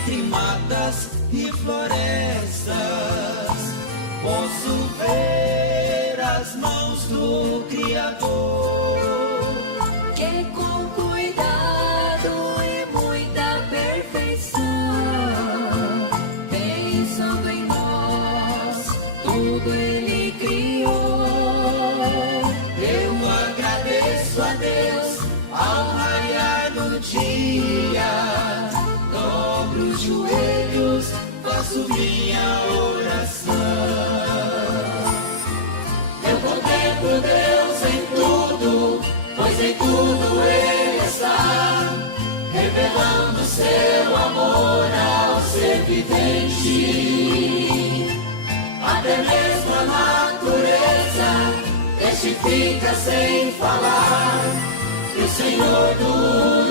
entre matas e florestas, posso ver as mãos do Criador, que com cuidado e muita perfeição, pensando em nós, tudo Ele criou. Eu agradeço a Deus ao raiar do dia, dobro os joelhos, faço minha oração. Eu contemplo Deus em tudo, pois em tudo Ele está, revelando seu amor ao ser vivente. Até mesmo a natureza testifica sem falar que o Senhor do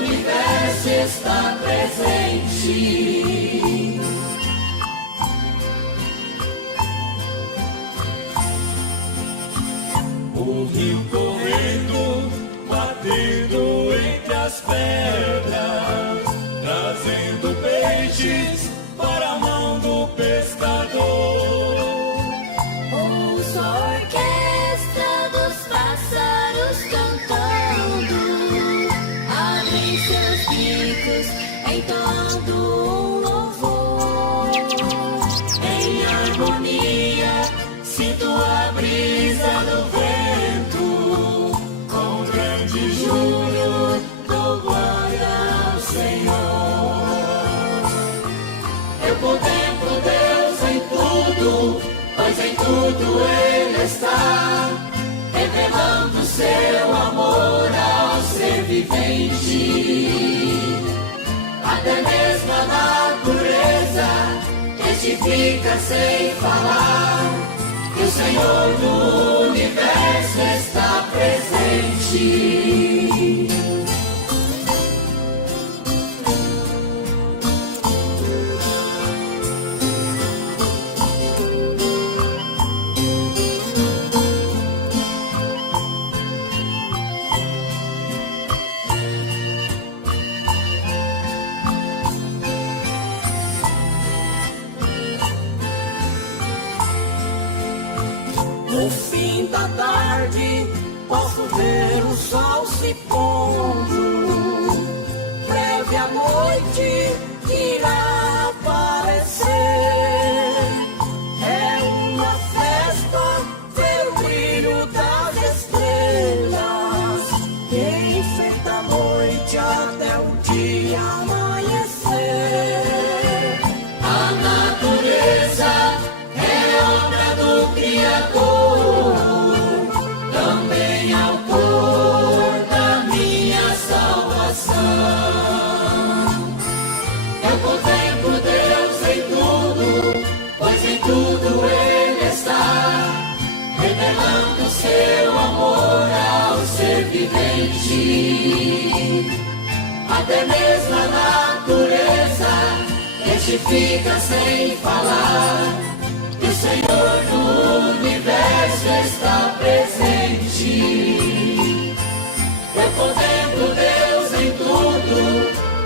universo está presente. O rio correndo, batendo entre as pedras, trazendo peixes para a mão do pescador. Ouço a orquestra dos pássaros cantando, abrem seus bicos entoando um louvor. Em harmonia, sinto a brisa do vento, com grande júbilo dou glória ao Senhor. Eu contemplo Deus em tudo, pois em tudo Ele está, revelando seu amor ao ser vivente. Até mesmo a natureza testifica sem falar que o Senhor do universo está presente. No fim da tarde, posso ver o sol se pondo. Breve a noite irá aparecer. É uma festa, ver o brilho das estrelas, que enfeita a noite até o dia amanhecer. A natureza é obra do Criador, também autor da minha salvação. Eu contemplo Deus em tudo, pois em tudo Ele está, revelando seu amor ao ser vivente. Até mesmo a natureza testifica sem falar que o Senhor do universo está presente. Eu contemplo Deus em tudo,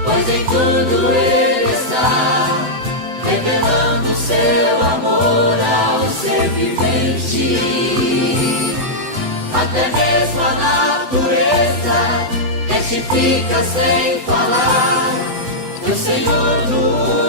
pois em tudo Ele está, revelando seu amor ao ser vivente. Até mesmo a natureza testifica sem falar que o Senhor do